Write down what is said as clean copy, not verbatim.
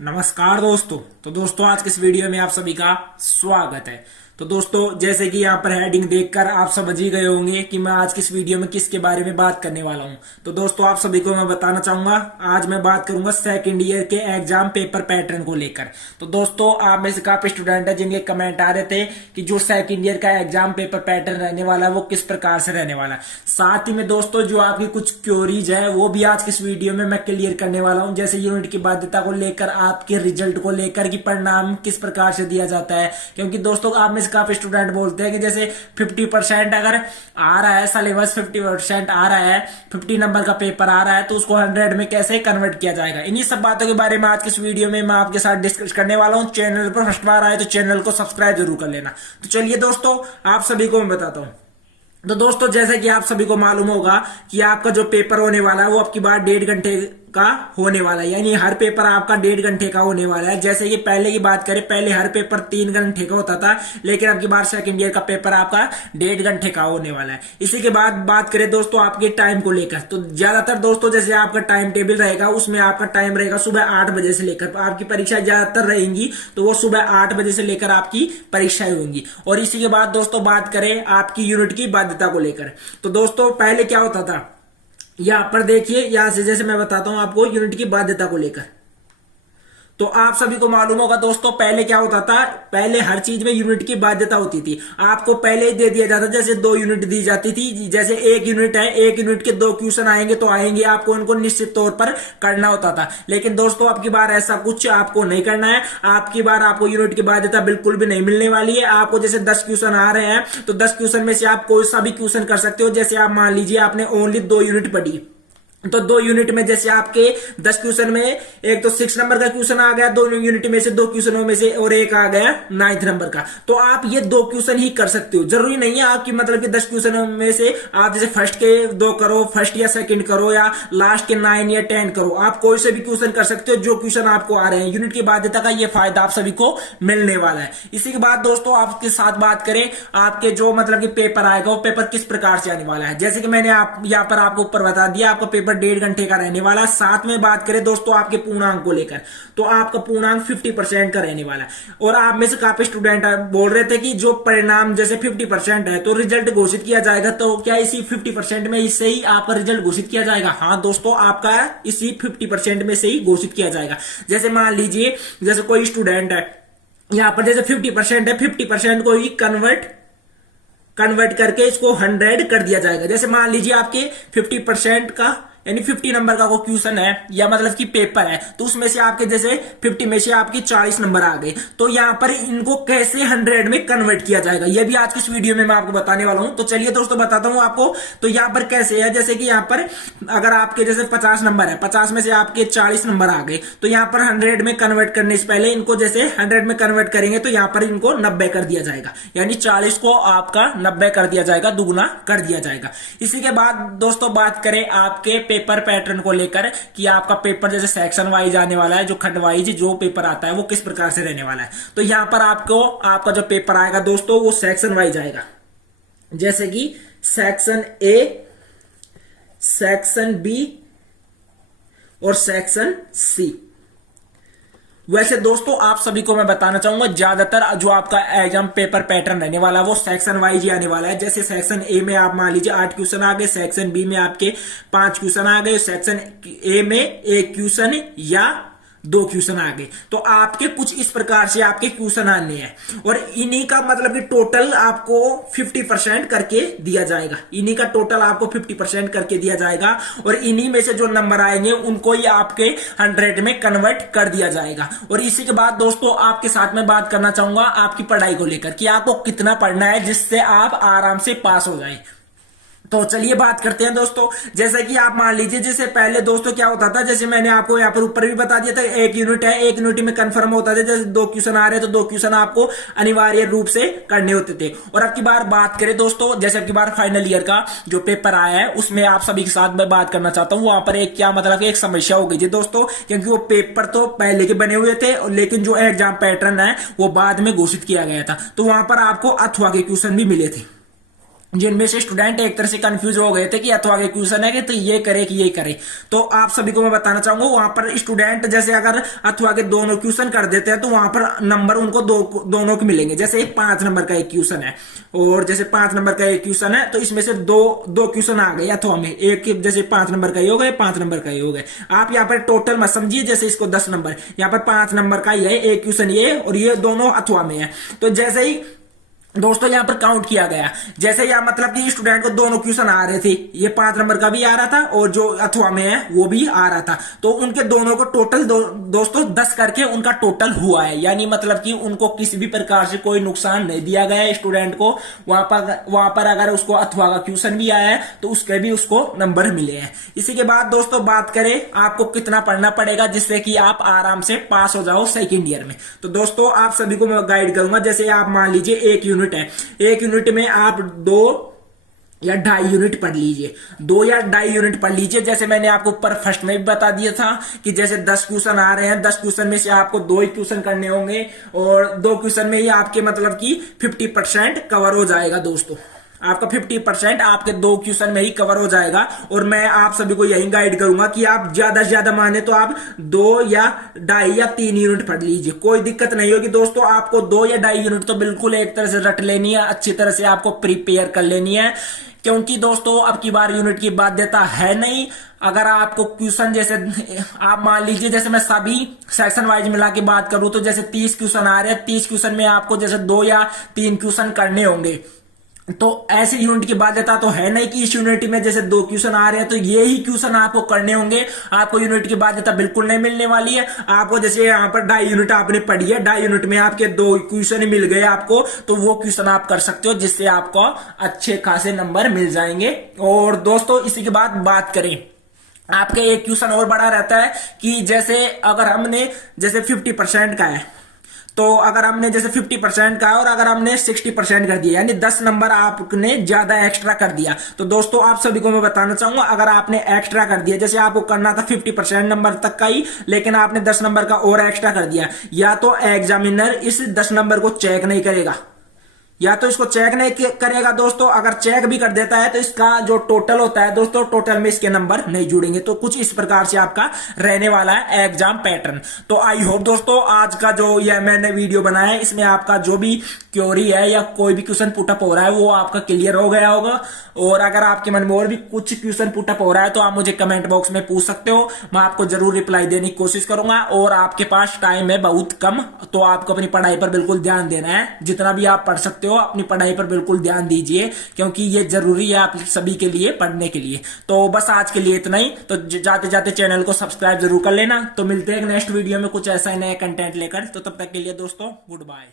नमस्कार दोस्तों। तो दोस्तों आज के इस वीडियो में आप सभी का स्वागत है। तो दोस्तों जैसे कि यहाँ पर हेडिंग देखकर आप समझ ही गए होंगे कि मैं आज किस वीडियो में किसके बारे में बात करने वाला हूँ। तो दोस्तों आप सभी को मैं बताना चाहूंगा, आज मैं बात करूंगा सेकंड ईयर के एग्जाम पेपर पैटर्न को लेकर। तो दोस्तों आप में से काफी स्टूडेंट है जिनके कमेंट आ रहे थे कि जो सेकंड ईयर का एग्जाम पेपर पैटर्न रहने वाला है वो किस प्रकार से रहने वाला है। साथ ही में दोस्तों जो आपकी कुछ क्वेरीज है वो भी आज किस वीडियो में मैं क्लियर करने वाला हूँ, जैसे यूनिट की बाध्यता को लेकर, आपके रिजल्ट को लेकर कि परिणाम किस प्रकार से दिया जाता है। क्योंकि दोस्तों आप में से काफी स्टूडेंट बोलते हैं कि जैसे 50% अगर आ रहा है सिलेबस, 50% आ रहा है, 50 नंबर का पेपर आ रहा है तो उसको 100 में कैसे कन्वर्ट किया जाएगा। इन्हीं सब बातों के बारे में आज की इस वीडियो में मैं आपके साथ डिस्कस करने वाला हूं। चैनल पर फर्स्ट बार आए तो चैनल को सब्सक्राइब जरूर कर लेना। तो चलिए दोस्तों आप सभी को मैं बताता हूं। तो दोस्तों जैसे कि आप सभी को मालूम होगा कि आपका जो पेपर होने वाला है वो आपकी बार 1.5 घंटे का होने वाला है, यानी हर पेपर आपका 1.5 घंटे का होने वाला है। जैसे कि पहले की बात करें, पहले हर पेपर 3 घंटे का होता था, लेकिन अब की बार सेकंड ईयर का पेपर आपका 1.5 घंटे का होने वाला है। इसी के बाद बात करें दोस्तों आपके टाइम को लेकर, तो ज्यादातर दोस्तों जैसे आपका टाइम टेबल रहेगा उसमें आपका टाइम रहेगा सुबह 8 बजे से लेकर, आपकी परीक्षा ज्यादातर रहेंगी तो वो सुबह 8 बजे से लेकर आपकी परीक्षाएं होंगी। और इसी के बाद दोस्तों बात करें आपकी यूनिट की बाध्यता को लेकर, तो दोस्तों पहले क्या होता था, यहां पर देखिए, यहां से जैसे मैं बताता हूं आपको यूनिट की बाध्यता को लेकर। तो आप सभी को मालूम होगा दोस्तों पहले क्या होता था, पहले हर चीज में यूनिट की बाध्यता होती थी। आपको पहले ही दे दिया जाता, जैसे 2 यूनिट दी जाती थी, जैसे 1 यूनिट है, 1 यूनिट के 2 क्वेश्चन आएंगे तो आएंगे, आपको उनको निश्चित तौर पर करना होता था। लेकिन दोस्तों अब की बार ऐसा कुछ आपको नहीं करना है। आपकी बार आपको यूनिट की बाध्यता बिल्कुल भी नहीं मिलने वाली है। आपको जैसे 10 क्वेश्चन आ रहे हैं तो 10 क्वेश्चन में से आप कोई सा भी क्वेश्चन कर सकते हो। जैसे आप मान लीजिए आपने ओनली 2 यूनिट पढ़ी, तो 2 यूनिट में जैसे आपके 10 क्वेश्चन में एक तो 6 नंबर का क्वेश्चन आ गया, 2 यूनिट में से 2 क्वेश्चनों में से, और एक आ गया 9th नंबर का, तो आप ये 2 क्वेश्चन ही कर सकते हो। जरूरी नहीं है आपकी मतलब कि 10 क्वेश्चनों में से आप जैसे फर्स्ट के 2 करो, फर्स्ट या सेकंड करो, या लास्ट के 9 या 10 करो। आप कोई से भी क्वेश्चन कर सकते हो जो क्वेश्चन आपको आ रहे हैं। यूनिट की बाध्यता का ये फायदा आप सभी को मिलने वाला है। इसी के बाद दोस्तों आपके साथ बात करें, आपके जो मतलब कि पेपर आएगा वो पेपर किस प्रकार से आने वाला है। जैसे कि मैंने यहाँ पर आपको ऊपर बता दिया, आपका पेपर 1.5 घंटे का रहने वाला। साथ में बात करें दोस्तों आपके पूर्णांक को लेकर, तो आपका पूर्णांक 50% का रहने वाला है। और आप में से काफी स्टूडेंट बोल रहे थे कि जो परिणाम जैसे 50% है तो रिजल्ट घोषित किया जाएगा, तो क्या इसी 50% में इससे ही आपका रिजल्ट घोषित किया जाएगा? हाँ दोस्तों, आपका इसी 50% में से ही घोषित किया जाएगा। जैसे मान लीजिए जैसे कोई स्टूडेंट है, यहां पर जैसे 50% है, 50% को ही कन्वर्ट करके इसको 100 कर दिया जाएगा। जैसे मान लीजिए आपके 50% का यानी 50 नंबर का को क्वेश्चन है या मतलब कि पेपर है, तो उसमें से आपके जैसे 50 में से आपकी 40 नंबर आ गए, तो यहां पर इनको कैसे 100 में कन्वर्ट किया जाएगा ये भी आज की इस वीडियो में मैं आपको बताने वाला हूं। तो चलिए दोस्तों बताता हूं आपको। तो यहां पर कैसे है, जैसे कि यहां पर अगर आपके जैसे 50 नंबर है, 50 में से आपके 40 नंबर आ गए, तो यहां पर 100 में कन्वर्ट करने से पहले इनको जैसे 100 में कन्वर्ट करेंगे तो यहां पर इनको 90 कर दिया जाएगा, यानी 40 को आपका 90 कर दिया जाएगा, दुगुना कर दिया जाएगा। इसी के बाद दोस्तों बात करें आपके पेपर पैटर्न को लेकर कि आपका पेपर जैसे सेक्शन वाइज आने वाला है, जो खंड वाइज जो पेपर आता है वो किस प्रकार से रहने वाला है। तो यहां पर आपको आपका जो पेपर आएगा दोस्तों वो सेक्शन वाइज आएगा, जैसे कि सेक्शन ए, सेक्शन बी और सेक्शन सी। वैसे दोस्तों आप सभी को मैं बताना चाहूंगा ज्यादातर जो आपका एग्जाम पेपर पैटर्न रहने वाला है वो सेक्शन वाइज ही आने वाला है। जैसे सेक्शन ए में आप मान लीजिए 8 क्वेश्चन आ गए, सेक्शन बी में आपके 5 क्वेश्चन आ गए, सेक्शन ए में 1 क्वेश्चन या 2 क्वेश्चन आ गए, तो आपके कुछ इस प्रकार से आपके क्वेश्चन आने हैं। और इन्हीं का मतलब कि टोटल आपको 50% करके दिया जाएगा, इन्हीं का टोटल आपको 50% करके दिया जाएगा, और इन्हीं में से जो नंबर आएंगे उनको ही आपके 100 में कन्वर्ट कर दिया जाएगा। और इसी के बाद दोस्तों आपके साथ में बात करना चाहूंगा आपकी पढ़ाई को लेकर कि आपको कितना पढ़ना है जिससे आप आराम से पास हो जाएं। तो चलिए बात करते हैं दोस्तों। जैसे कि आप मान लीजिए जैसे पहले दोस्तों क्या होता था, जैसे मैंने आपको यहाँ पर ऊपर भी बता दिया था, 1 यूनिट है, 1 यूनिट में कंफर्म होता था, जैसे 2 क्वेश्चन आ रहे हैं तो 2 क्वेश्चन आपको अनिवार्य रूप से करने होते थे। और अब की बार बात करें दोस्तों, जैसे अब की बार फाइनल ईयर का जो पेपर आया है उसमें आप सभी के साथ मैं बात करना चाहता हूँ। वहां पर एक क्या मतलब एक समस्या हो गई थी दोस्तों, क्योंकि वो पेपर तो पहले के बने हुए थे लेकिन जो एग्जाम पैटर्न है वो बाद में घोषित किया गया था, तो वहां पर आपको अथवा के क्वेश्चन भी मिले थे। जिनमें से स्टूडेंट एक तरह से कंफ्यूज हो गए थे कि अथवा के क्वेश्चन है कि तो ये करे कि ये करे। तो आप सभी को मैं बताना चाहूंगा वहां पर स्टूडेंट जैसे अगर अथवा के दोनों क्वेश्चन कर देते हैं तो वहां पर नंबर उनको दोनों के मिलेंगे। जैसे 5 नंबर का एक क्वेश्चन है और जैसे 5 नंबर का एक क्वेश्चन है तो इसमें से दो दो क्वेश्चन आ गए अथवा में, एक जैसे 5 नंबर का ही हो गए, 5 नंबर का ही हो गए। आप यहाँ पर टोटल मत समझिए जैसे इसको 10 नंबर, यहाँ पर 5 नंबर का ही है एक क्वेश्चन ये, और ये दोनों अथवा में है। तो जैसे ही दोस्तों यहाँ पर काउंट किया गया, जैसे यहाँ मतलब कि स्टूडेंट को दोनों क्वेश्चन आ रहे थे, ये 5 नंबर का भी आ रहा था और जो अथवा में है वो भी आ रहा था, तो उनके दोनों को टोटल दोस्तों 10 करके उनका टोटल हुआ है। यानी मतलब कि उनको किसी भी प्रकार से कोई नुकसान नहीं दिया गया है स्टूडेंट को। वहां पर अगर उसको अथवा का क्वेश्चन भी आया है तो उसके भी उसको नंबर मिले हैं। इसी के बाद दोस्तों बात करें आपको कितना पढ़ना पड़ेगा जिससे कि आप आराम से पास हो जाओ सेकेंड ईयर में। तो दोस्तों आप सभी को मैं गाइड करूंगा। जैसे आप मान लीजिए एक यूनिट है, एक यूनिट में आप 2 या 2.5 यूनिट पढ़ लीजिए, 2 या 2.5 यूनिट पढ़ लीजिए। जैसे मैंने आपको ऊपर फर्स्ट में भी बता दिया था कि जैसे 10 क्वेश्चन आ रहे हैं, 10 क्वेश्चन में से आपको 2 ही क्वेश्चन करने होंगे और 2 क्वेश्चन में ही आपके मतलब कि 50% कवर हो जाएगा। दोस्तों आपका 50% आपके 2 क्वेश्चन में ही कवर हो जाएगा। और मैं आप सभी को यही गाइड करूंगा कि आप ज्यादा से ज्यादा माने तो आप 2 या 2.5 या 3 यूनिट पढ़ लीजिए, कोई दिक्कत नहीं होगी। दोस्तों आपको 2 या 2.5 यूनिट तो बिल्कुल एक तरह से रट लेनी है, अच्छी तरह से आपको प्रिपेयर कर लेनी है, क्योंकि दोस्तों अब की बार यूनिट की बाध्यता है नहीं। अगर आपको क्वेश्चन जैसे आप मान लीजिए जैसे मैं सभी सेक्शन वाइज मिला के बात करूं तो जैसे 30 क्वेश्चन आ रहे हैं, 30 क्वेश्चन में आपको जैसे 2 या 3 क्वेश्चन करने होंगे। तो ऐसी यूनिट की बाध्यता तो है नहीं कि इस यूनिट में जैसे 2 क्वेश्चन आ रहे हैं तो ये ही क्वेश्चन आपको करने होंगे। आपको यूनिट की बाध्यता बिल्कुल नहीं मिलने वाली है। आपको जैसे यहाँ पर 2.5 यूनिट आपने पढ़ी है, 2.5 यूनिट में आपके 2 क्वेश्चन मिल गए आपको, तो वो क्वेश्चन आप कर सकते हो जिससे आपको अच्छे खासे नंबर मिल जाएंगे। और दोस्तों इसी के बाद बात करें, आपके एक क्वेश्चन और बड़ा रहता है कि जैसे अगर हमने जैसे 50% का है, तो अगर हमने जैसे 50% का और अगर हमने 60% कर दिया यानी 10 नंबर आपने ज्यादा एक्स्ट्रा कर दिया, तो दोस्तों आप सभी को मैं बताना चाहूंगा अगर आपने एक्स्ट्रा कर दिया, जैसे आपको करना था 50% नंबर तक का ही, लेकिन आपने 10 नंबर का और एक्स्ट्रा कर दिया, या तो एग्जामिनर इस 10 नंबर को चेक नहीं करेगा, या तो इसको चेक नहीं करेगा। दोस्तों अगर चेक भी कर देता है तो इसका जो टोटल होता है दोस्तों, टोटल में इसके नंबर नहीं जुड़ेंगे। तो कुछ इस प्रकार से आपका रहने वाला है एग्जाम पैटर्न। तो आई होप दोस्तों आज का जो यह मैंने वीडियो बनाया है इसमें आपका जो भी क्वेरी है या कोई भी क्वेश्चन पुटअप हो रहा है वो आपका क्लियर हो गया होगा। और अगर आपके मन में और भी कुछ क्वेश्चन पुटअप हो रहा है तो आप मुझे कमेंट बॉक्स में पूछ सकते हो, मैं आपको जरूर रिप्लाई देने की कोशिश करूंगा। और आपके पास टाइम है बहुत कम, तो आपको अपनी पढ़ाई पर बिल्कुल ध्यान देना है, जितना भी आप पढ़ सकते हो अपनी पढ़ाई पर बिल्कुल ध्यान दीजिए, क्योंकि ये जरूरी है आप सभी के लिए पढ़ने के लिए। तो बस आज के लिए इतना ही। तो जाते जाते चैनल को सब्सक्राइब जरूर कर लेना। तो मिलते हैं नेक्स्ट वीडियो में कुछ ऐसा ही नया कंटेंट लेकर। तो तब तक के लिए दोस्तों गुड बाय।